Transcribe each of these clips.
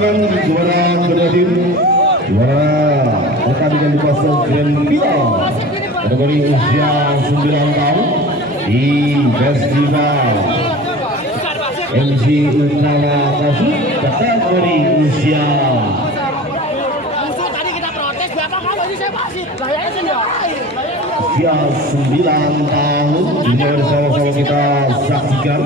silakan juara Bernardin, juara pertandingan di fase Grand Final kategori usia 9 tahun di festival MC Utama Kasut kategori usia usia 9 tahun. Ini bersama-sama kita saksikan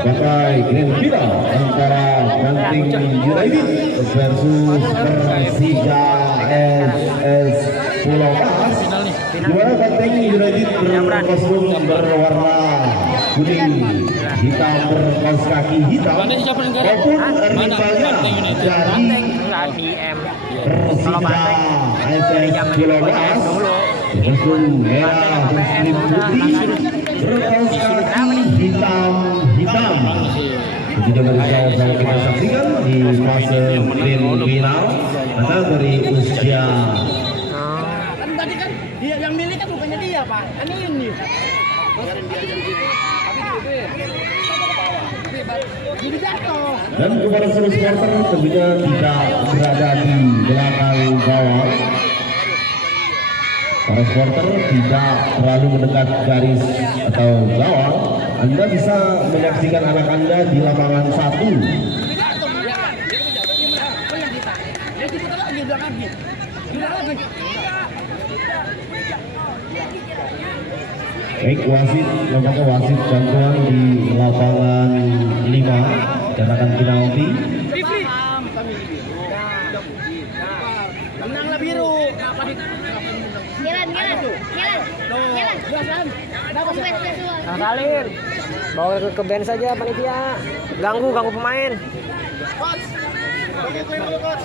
bagai grand final antara Banting United versus Persija SS Pulau Mas. Di mana Banting United berkostum berwarna kuning, hitam berkaos kaki hitam, maupun rivalnya dari Persija SS Pulau Mas berkostum merah berselip putih berkaos kaki hitam. Kita bersama-sama kita saksikan di fase grand final kategori usia. Kan tadi kan dia yang milik kan bukannya dia, Pak. Ini. Dan kepada seluruh supporter tentunya tidak berada di belakang gawang. Para supporter tidak terlalu mendekat garis atau gawang. Anda bisa menyaksikan anak Anda di lapangan 1. Baik, wasit, nampaknya wasit bantuan di lapangan 5 catatan penalti. Menanglah biru. Jalan. Salim, bawa ke band saja panitia. Ganggu pemain. Coach. Oke, poin dulu, Coach.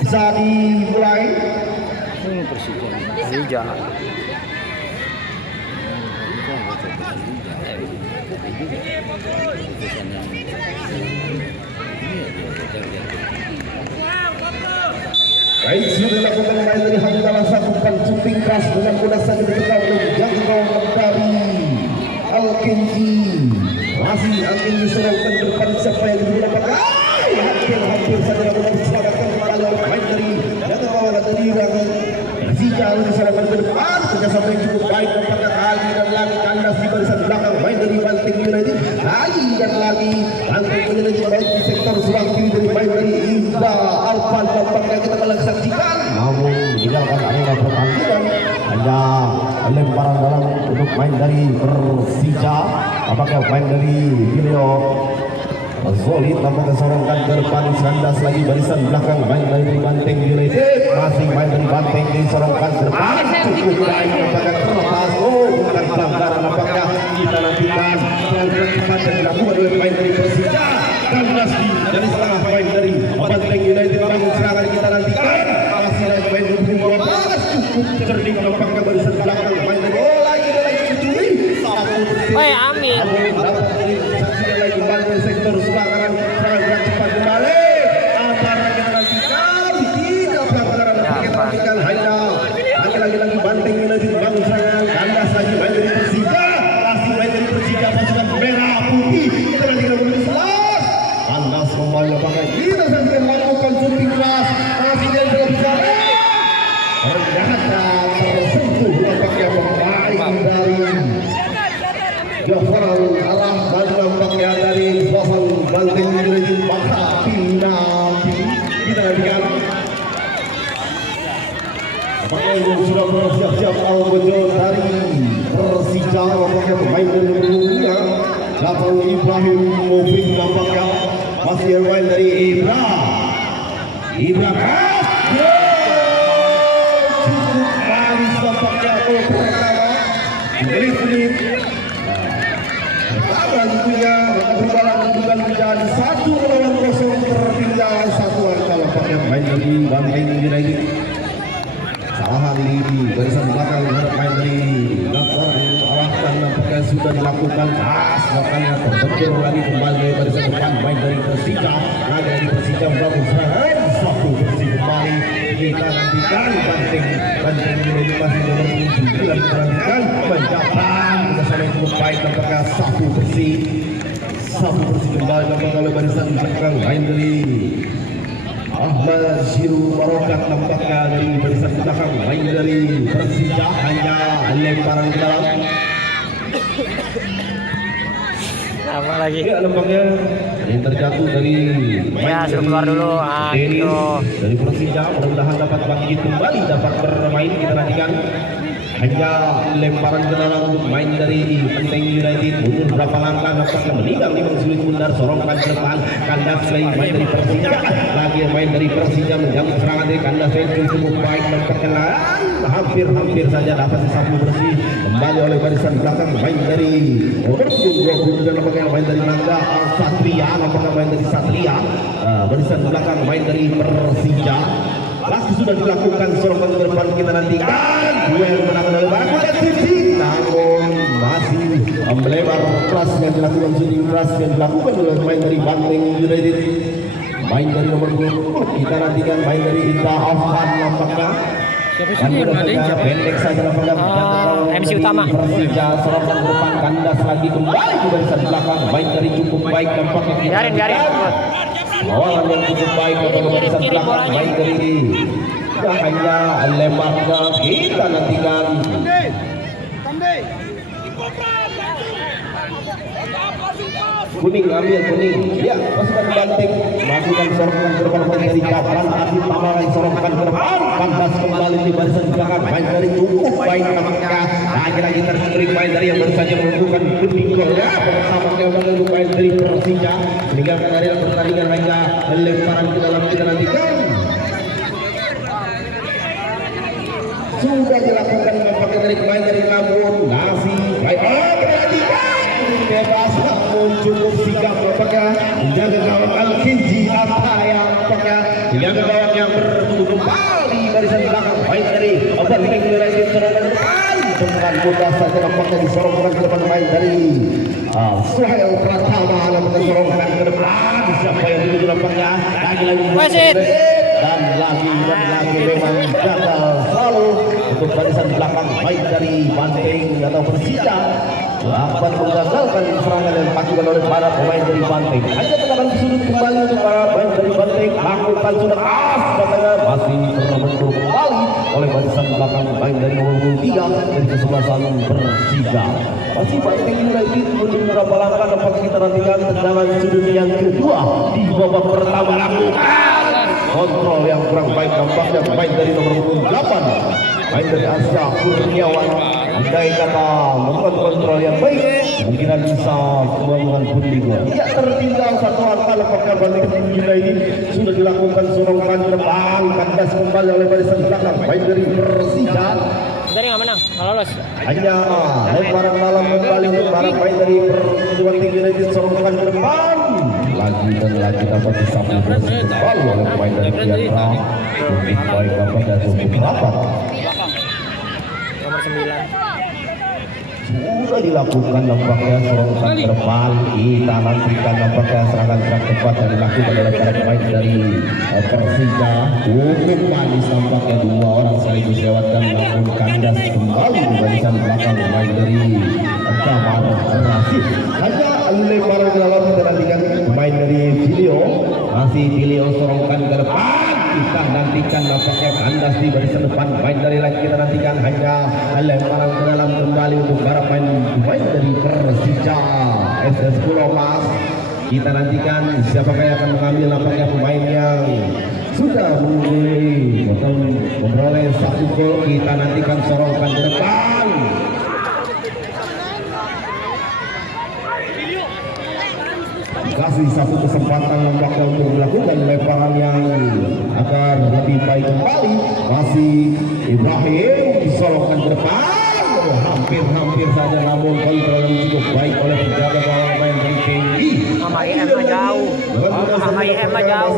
Bisa dimulai. Persija. Baik, sudah dilakukan main dari Hamzah lakukan shooting keras dengan mudah saja ditekan oleh jangkauan dari Al-Kenji. Masih angin diserahkan ke depan siapa yang digunakan? Hampir saja dapat diselamatkan kembali oleh main dari jangkauan dari Persija diserahkan ke depan. Kerjasama yang cukup baik nampaknya kali dan lagi kandas di barisan belakang main dari Banting United. Kali dan lagi Banting United baik di sektor sebelah kiri dari main dari Indra Alvan nampaknya kita akan saksikan. Namun meninggalkan area pertandingan hanya lemparan dalam untuk main dari Persija. Apakah main dari Bilio Zolit nampaknya sorongkan ke depan kandas lagi barisan belakang main dari Banting United. Masih main dari Banting disorongkan ke depan cukup baik nampaknya terlepas. Bukan pelanggaran nampaknya kita nantikan yang cepat yang dilakukan oleh main dari Persija. Kandas dari setengah main dari Banting United bangun serangan kita nantikan. Masih lagi main dari bola panas cukup cerdik nampaknya barisan belakang main dari lagi mencuri. Woi, Amin. Lagi bangun sektor sebelah kanan serangan gerak cepat kembali. Antara kita nantikan tidak pelanggaran kita nantikan hanya lagi Banting United bangun serangan kandas lagi main dari Persija. Masih main dari Persija pasukan merah putih kita nantikan selas. Kandas kembali lapangan kita saksikan lakukan shooting keras masih dari Persija. Ternyata tersentuh nampaknya pemain dari Jafar Allah dan nampaknya dari Sohon Banting United maka pindah kita nantikan. Apakah yang sudah bersiap-siap tahu betul dari Persija nampaknya pemain dari dunia datang Ibrahim Mufid nampaknya masih main dari Ibra cukup manis nampaknya gol pertama menit tentunya berbalan bukan menjadi 1-0 tertinggal 1 angka nampaknya main dari Banting United. Salahan ini barisan belakang main dari Daftar arahkan nampaknya sudah dilakukan pas makanya terbentur lagi kembali dari barisan depan main dari Persija. Ada dari Persija membangun serangan satu bersih kembali. Kita nantikan Banteng ini masih nomor 9 perhatikan mencapai bersama cukup baik tampaknya satu bersih kembali tampaknya oleh barisan belakang main dari Ahmad Siru Barokat tampaknya dari barisan belakang main dari Persija hanya lemparan ke dalam. Apa lagi? Ya nampaknya yang terjatuh dari Ya, suruh keluar dulu. Dennis Gitu. dari Persija mudah-mudahan dapat bangkit kembali dapat bermain. Kita nantikan hanya lemparan ke dalam untuk main dari Banteng United. Mundur berapa langkah nampaknya meninggal memang sulit mundur sorongkan ke depan. Kandas lagi main dari Persija lagi main dari Persija menjaga serangan dari Kandas yang cukup baik nampaknya hampir saja dapat disapu bersih kembali oleh barisan belakang main dari nomor 20 nampaknya main dari Nanda Satria nampaknya main dari Satria. Barisan belakang main dari Persija. Lagi sudah dilakukan serangan ke depan kita nantikan dua yang menang oleh Banteng City namun masih melebar keras yang dilakukan shooting keras yang dilakukan oleh main dari Banteng United. Main dari nomor 20 kita nantikan main dari Indra Afan nampaknya pendek saja nampaknya MC utama Persija serangan ke depan kandas lagi kembali ke barisan belakang main dari cukup baik nampaknya biarin awalan yang cukup baik untuk barisan belakang baik dari hanya lemparnya kita nantikan kuning ambil kuning ya pasukan Banteng melakukan serangan ke depan dari Jabran tapi tawaran serangan ke depan pantas kembali di barisan belakang main dari cukup baik nampaknya lagi-lagi terstrik main dari yang baru saja melakukan kedingolnya bersama dengan main dari Persija meninggalkan area pertandingan hanya lemparan ke dalam kita nantikan sudah dilakukan nampaknya dari main dari namun nasi baik perhatikan bebas namun cukup sigap nampaknya menjaga gawang Al-Kinji Ataya nampaknya menjaga gawang yang bertemu kembali barisan belakang baik dari Banteng United serangan depan dengan mudah saja nampaknya disorongkan ke depan main dari Suhail Pratama nampaknya disorongkan ke depan siapa yang dituju nampaknya lagi dan lagi memang gagal selalu untuk barisan belakang baik dari Banteng atau Persija akan menggagalkan serangan yang dilakukan oleh para pemain dari Banteng. Hanya tenaga sudut kembali untuk para pemain dari Banteng lakukan sudah katanya masih terbentur kembali oleh barisan belakang main dari nomor 23 dari kesebelasan Persija. Masih Banteng United mundur beberapa langkah dapat kita nantikan tendangan sudut yang kedua di babak pertama lakukan kontrol yang kurang baik nampaknya main dari nomor 28 main dari Asya Kurniawan andai kata melakukan kontrol yang baik kemungkinan bisa membangun pundi gol. Tidak tertinggal satu angka nampaknya Banteng United sudah dilakukan serangan ke depan kandas kembali oleh barisan belakang main dari Persija. Tadi nggak menang, nggak lolos. Hanya lemparan dalam kembali untuk para pemain dari Banteng United serangan ke depan lagi dan lagi dapat disapu bersih kembali oleh pemain dari Piatra cukup baik nampaknya cukup rapat Nomor 9. sudah dilakukan nampaknya serangan ke depan kita nantikan nampaknya serangan cepat yang dilakukan oleh para pemain dari Persija cukup manis nampaknya dua orang sekaligus lewatkan namun kandas kembali di barisan belakang main dari Kamar Rasid hanya lemparan ke dalam kita nantikan main dari Video masih Video sorongkan ke depan kita nantikan nampaknya kandas di barisan depan main dari lagi kita nantikan hanya lemparan ke dalam kembali untuk para pemain dari Persija SS Pulau Mas kita nantikan siapakah yang akan mengambil nampaknya pemain yang sudah memperoleh satu gol kita nantikan sorongkan ke depan kasih satu kesempatan nampaknya untuk melakukan lemparan yang akan lebih baik kembali masih Ibrahim disorongkan ke depan hampir saja namun kontrol yang cukup baik oleh penjaga gawang main dari Kenji Sama IM mah jauh. Sama IM mah jauh.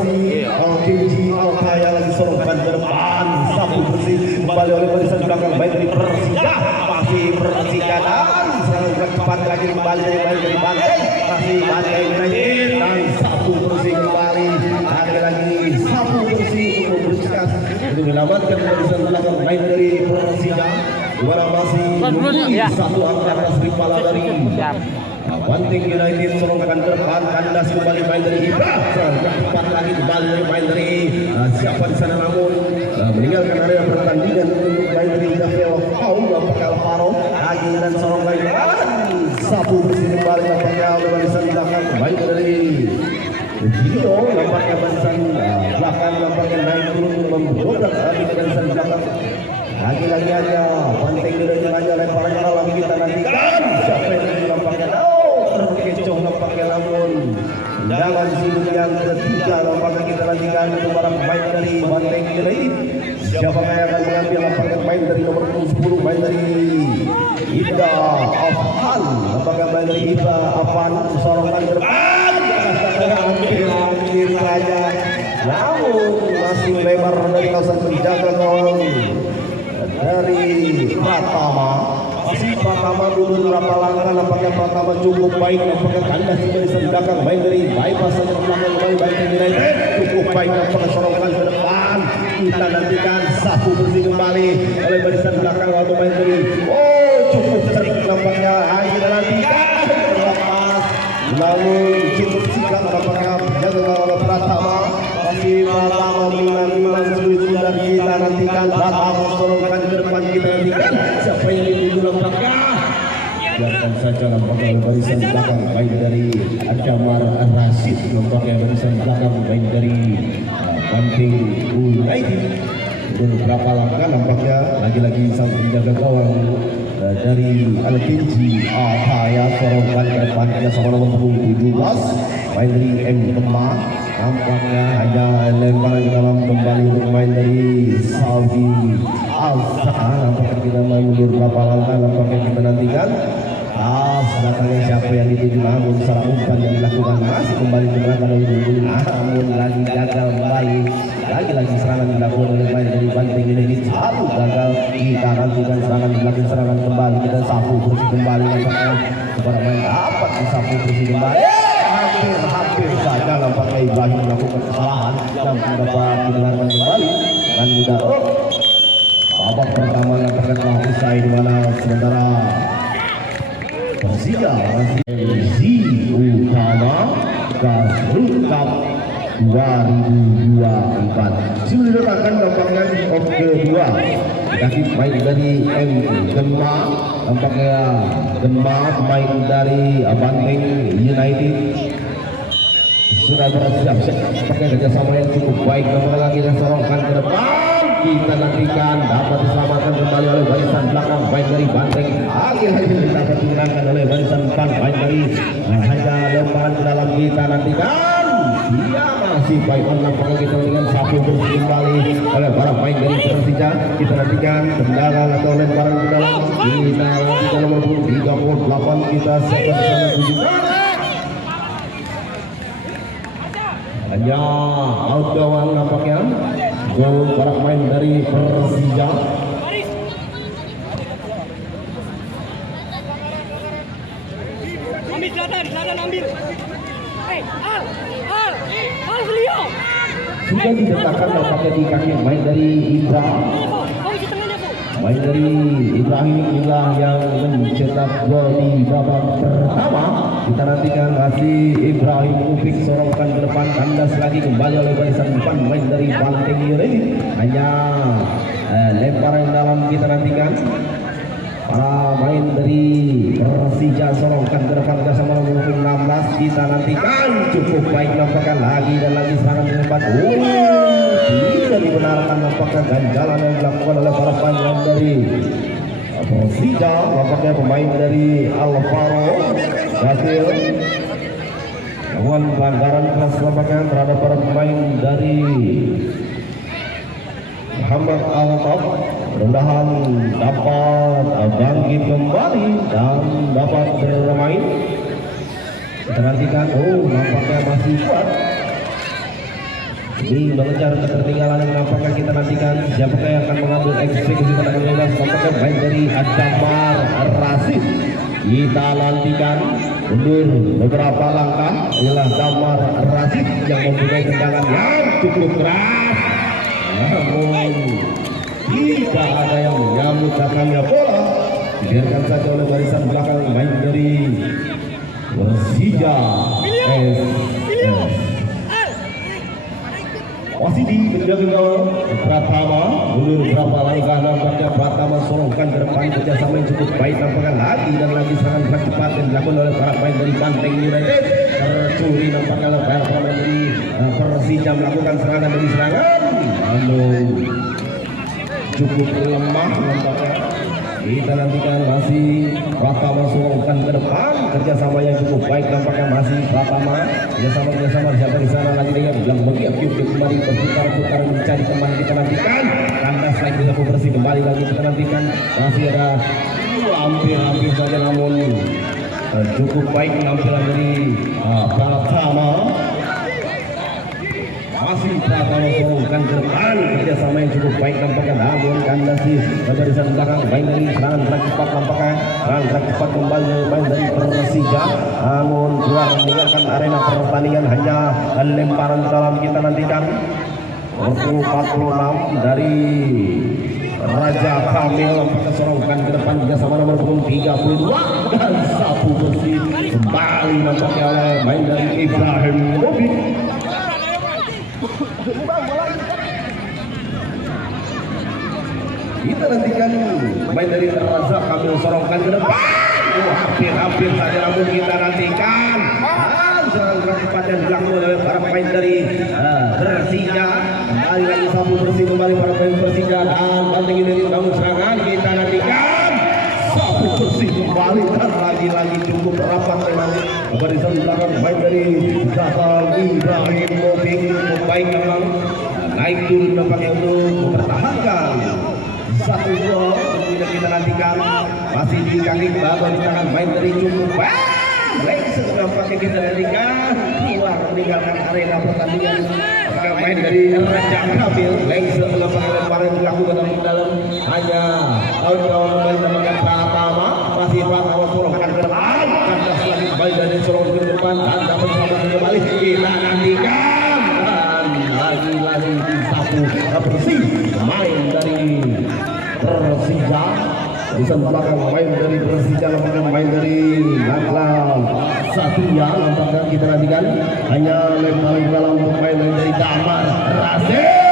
Kenji Alkaya lagi sorongkan ke depan sapu bersih kembali oleh barisan belakang baik dari Persija masih Persija dan cepat lagi kembali dari Banteng, masih Banteng United dan sapu bersih kembali lagi sapu bersih untuk bercekas untuk menyelamatkan barisan belakang main dari Persija. Juara masih satu angka atas rival dari Banteng United sorongkan ke depan, kandas kembali main dari Ibra, cepat lagi kembali dari main dari siapa di sana namun meninggalkan area pertandingan untuk main dari Davel Kaum nampaknya Alvaro lagi dan sorong main sapu bersih kembali nampaknya oleh barisan belakang main dari Gino, nampaknya barisan belakang nampaknya naik turun membobrak lagi barisan belakang. Lagi-lagi aja Banteng United aja lemparan dalam kita nantikan siapa yang nampaknya terkecoh nampaknya namun dalam sudut yang ketiga nampaknya kita nantikan untuk para pemain dari Banteng United. Siapa yang akan mengambil nampaknya main dari nomor 10 main dari Ida Afan, nampaknya main dari Ida Afan sorongkan ke depan hampir saja namun masih lebar dari kawasan penjaga gawang dari Pratama. Masih Pratama dulu berapa langkah nampaknya Pratama cukup baik nampaknya kandas dari belakang main dari bypass ke belakang kembali Banteng United cukup baik nampaknya sorongkan ke depan kita nantikan sapu bersih kembali oleh barisan belakang waktu main dari cukup sering nampaknya kita nantikan terlepas namun cukup sikap nampaknya jaga gawang Pratama. Masih Pratama memang sudah kita nantikan datang sorongkan ke depan kita nantikan siapa yang dituju nampaknya biarkan saja nampaknya barisan belakang baik dari Adamar Rasid nampaknya barisan belakang baik dari Banteng United beberapa langkah nampaknya lagi-lagi sang penjaga gawang dari Al-Kinji Ataya sorongkan ke depan ada sama nomor 17 main dari M Kema nampaknya hanya lemparan ke dalam kembali untuk main dari Saudi Al-Zaha nampaknya kita main mundur berapa langkah nampaknya kita nantikan datangnya siapa yang dituju namun secara umpan yang dilakukan masih kembali dimenangkan oleh Bung namun lagi gagal kembali lagi-lagi serangan dilakukan oleh main dari Banteng United selalu gagal kita nantikan serangan dilakukan serangan kembali kita sapu bersih kembali nampaknya kepada main dapat disapu bersih kembali hampir saja nampaknya Ibrahim melakukan kesalahan dan mendapat dimenangkan kembali dengan mudah babak pertama nampaknya telah usai di mana sementara Persija masih utama Gasrut Cup 2024 sudah diletakkan nampaknya of kedua kaki main dari M Gema nampaknya Gema main dari Banteng United sudah bersiap pakai kerjasama yang cukup baik nampaknya lagi dan sorongkan ke depan kita nantikan dapat diselamatkan kembali oleh barisan belakang baik dari Banteng lagi-lagi dapat dimenangkan oleh barisan depan baik dari hanya lemparan ke dalam kita nantikan dia masih baik nampaknya kita dengan sapu bersih kembali oleh para pemain dari Persija kita nantikan tendangan atau lemparan ke dalam kita nantikan nomor 38 kita siapkan hanya out gawang nampaknya gol para pemain dari Persija ambil selatan ambil Al beliau sudah diletakkan nampaknya di kaki main dari Ibra main dari Ibrahim inilah yang mencetak gol di babak pertama kita nantikan masih Ibrahim Ufik sorongkan ke depan kandas lagi kembali oleh barisan depan main dari Banteng United hanya lemparan dalam kita nantikan para main dari Persija sorongkan ke depan bersama nomor 16 kita nantikan cukup baik nampaknya lagi dan lagi serangan di depan tidak dibenarkan nampaknya ganjalan yang dilakukan oleh para pemain dari Persija nampaknya pemain dari Alvaro Gatil melakukan pelanggaran keras nampaknya terhadap para pemain dari Muhammad Al-Tab mudah-mudahan dapat bangkit kembali dan dapat bermain kita nantikan nampaknya masih kuat ini mengejar ketertinggalan yang nampaknya kita nantikan siapakah yang akan mengambil eksekusi tendangan bebas nampaknya main dari Adamar Rasid Kita nantikan mundur beberapa langkah. Inilah Damar Rasid yang mempunyai tendangan yang cukup keras. Namun tidak ada yang menyambut datangnya bola. Dibiarkan saja oleh barisan belakang main dari Persija SS. Masih di menjaga gawang Pratama, mundur berapa langkah nampaknya Pratama sorongkan ke depan, kerjasama yang cukup baik nampaknya lagi dan lagi serangan gerak cepat yang dilakukan oleh para pemain dari Banteng United. Tercuri nampaknya oleh para pemain dari Persija melakukan serangan demi serangan, namun cukup lemah nampaknya. Kita nantikan masih Pratama sorongkan ke depan, kerjasama yang cukup baik nampaknya masih Pratama kerjasama siapa di sana lagi dengan yang mengiap-iap kembali berputar-putar mencari teman. Kita nantikan kandas lagi bisa bersih kembali lagi. Kita nantikan masih ada hampir saja namun cukup baik penampilan dari Pratama. Masih Pratama sorongkan ke depan, kerjasama yang cukup baik nampaknya, namun kandasi barisan belakang main dari serangan gerak cepat nampaknya, serangan gerak cepat kembali main dari Persija, namun keluar meninggalkan arena pertandingan, hanya lemparan dalam. Kita nantikan 46 dari Raja Kamil nampaknya sorongkan ke depan, kerjasama nomor 32 dan sapu bersih kembali nampaknya oleh main dari Ibrahim Mubin. Kita nantikan main dari Raza Kamil sorongkan ke depan. Hampir saja namun kita nantikan serangan gerak cepat yang dilakukan oleh para pemain dari Persija. Kembali lagi sapu bersih kembali para pemain Persija dan Banteng ini bangun serangan. Kita nantikan sapu bersih kembali dan lagi-lagi cukup rapat memang barisan belakang main dari Zatal Ibrahim Mobing cukup baik memang, naik turun nampaknya untuk mempertahankan 1-2. Kemudian kita nantikan masih di kaki baru di tangan main dari cukup baik. Nampaknya kita nantikan keluar meninggalkan arena pertandingan. Apakah main dari Raja Kamil lengser nampaknya lemparan dilakukan dalam hanya kawan-kawan main dengan Pratama. Masih Pratama sorongkan ke depan, kandas lagi kembali dari sorong ke depan dan dapat selamatkan kembali. Kita nantikan dan lagi-lagi disapu bersih main dari Persija. Bisa belakang main dari Persija, nampaknya main dari Naklam Satria. Nampaknya kita nantikan hanya lemparan dalam pemain dari Damar Rasid.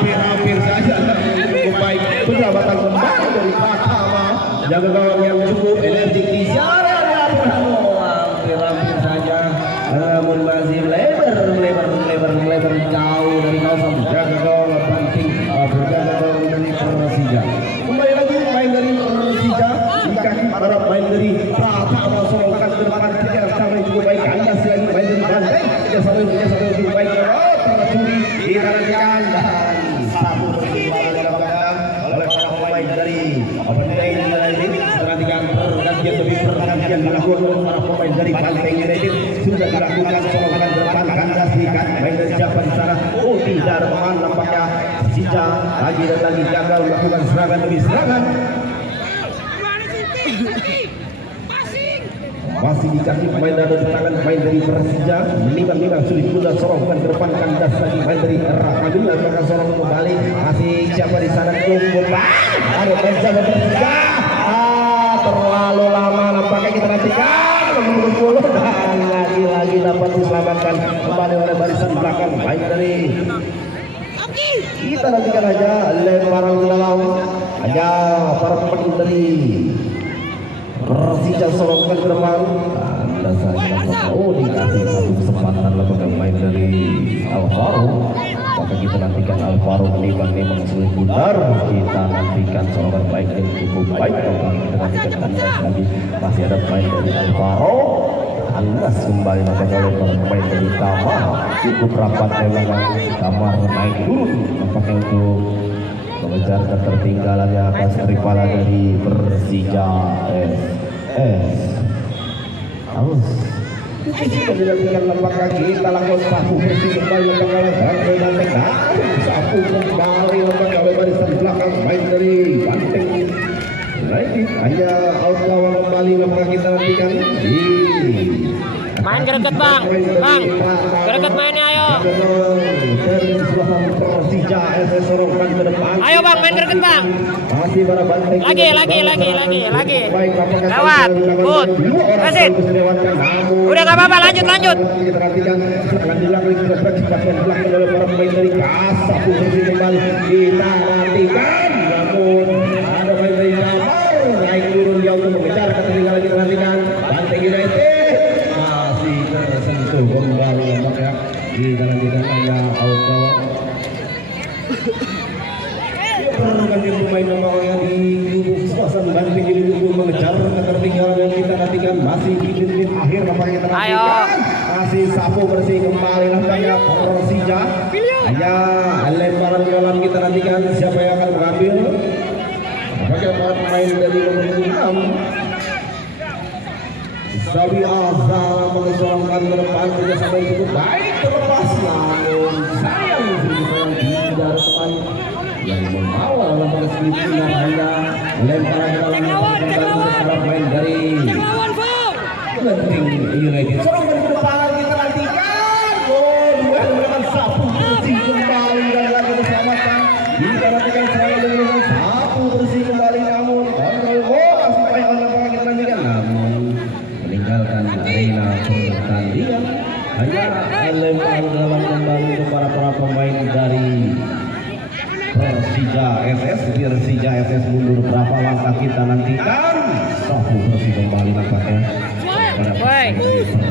Hampir saja cukup baik penyelamatan kembali dari Pratama, jaga gawang yang cukup energik di sana. Hampir saja namun masih melebar jauh dari kawasan jaga gawang Banteng, berjaga gawang dari Persija. Kembali lagi main dari Persija di kaki para main dari Pratama sorongkan ke depan, kerjasama yang cukup baik. Kandas lagi main dari Banteng, kerjasama yang cukup baik. Tercuri kita nantikan dan sapu bersih oleh para pemain dari Banteng United. Perhatikan pergantian dilakukan oleh para pemain dari Banteng United. Sudah dilakukan sorongkan ke depan, kandas ikan main dari siapa di sana. Tidak ada pemain nampaknya. Persija lagi dan lagi gagal melakukan serangan demi serangan. Masih di kaki pemain dan di tangan pemain dari Persija. Menimbang sulit pula sorongkan ke depan, kandas lagi main dari Rakamil melakukan sorong kembali. Masih siapa di sana cukup ada Persija. Terlalu lama nampaknya kita nantikan nomor 10 dan lagi-lagi dapat diselamatkan kembali oleh barisan belakang baik dari. Kita nantikan aja lemparan ke dalam, hanya para pemain dari Persija sorongkan ke depan. Anda saja dikasih satu kesempatan lembaga main dari Alvaro. Maka kita nantikan Alvaro menimbang memang sulit benar. Kita nantikan sorongkan baik dan cukup baik. Kita nantikan kandas lagi, masih ada main dari Alvaro. Kandas kembali nampaknya oleh para pemain dari Damar. Cukup rapat memang Damar naik turun nampaknya untuk mengejar ketertinggalannya atas rival dari Persija SS. Harus kita dilakukan lembaga, kita lakukan sapu bersih kembali lembaga dan sapu kembali lembaga oleh barisan belakang main dari Banteng United hanya out gawang kembali lapangan kita nantikan. Main greget bang, greget mainnya ayo. Dari sebelah Persija SS Sorongkan ke depan. Ayo bang, main greget bang. Masih para banteng. Lagi. Baik, Lewat, good, kasih. Udah nggak apa-apa, lanjut. Kita nantikan serangan dilakukan kecepatan belakang oleh para pemain dari Sapu bersih kembali. Kita nantikan, namun ada pemain dari Jamal naik turun dia untuk mengejar ketertinggalan. Kita nantikan Banteng United masih tersentuh kembali nampaknya. Kita nantikan hanya out gawang. Perlukan pemain nampaknya di kubu suasana Banteng ini untuk mengejar ketertinggalan yang kita nantikan masih di menit akhir nampaknya kita nantikan. Masih Sapu bersih kembali nampaknya Persija. Hanya lemparan ke dalam kita nantikan siapa yang akan mengambil. Apakah para pemain dari nomor 6 Zawi Azhar mengesorongkan ke depan kerjasama yang cukup baik terlepas, namun sayang tidak teman yang membawa lapangan Filipina hanya lemparan ke dalam para pemain dari Banteng United. Sorongkan ke depan kita nantikan. Duel dengan Sapu bersih kembali dan lagi diselamatkan. Kita nantikan serangan dengan Sapu bersih kembali, namun kontrol bola supaya lapangan kita nantikan, namun meninggalkan arena pertandingan. Hanya lempar dalam kembali untuk para pemain dari Persija SS mundur berapa langkah kita nantikan. Sapu bersih kembali nampaknya.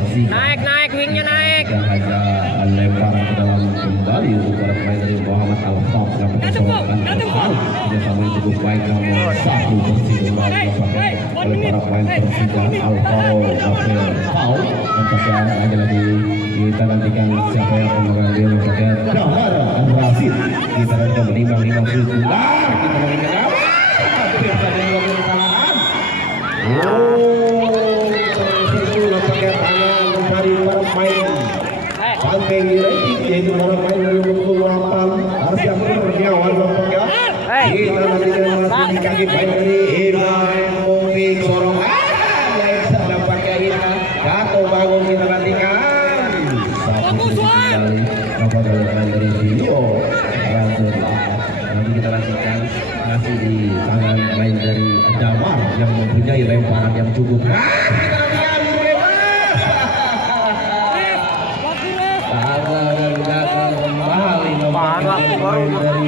Naik, wingnya naik. Dan hanya lemparan ke dalam kembali untuk para pemain dari Muhammad Al-Faq nampaknya sorongkan ke depan. Kerjasama yang cukup baik, namun Sapu bersih kembali nampaknya oleh para pemain Persija. Alvaro Rafael Pau nampaknya lagi kita nantikan siapa yang akan mengambil nampaknya Damar Rasid. Kita nantikan menimbang kita nantikan hampir saja melakukan kesalahan. Itu nampaknya tangan dari para pemain Banteng United, yaitu para pemain dari nomor 8 harus yang berniawan nampaknya. Kita nantikan masih di kaki baik dari Ibrahim Mufik Sorongan. Nampaknya kita jatuh bangun kita nantikan. Sapu kembali nampaknya dari Rio Razor. Nanti kita nantikan masih di tangan main dari Damar yang mempunyai lemparan yang cukup. Kembali dari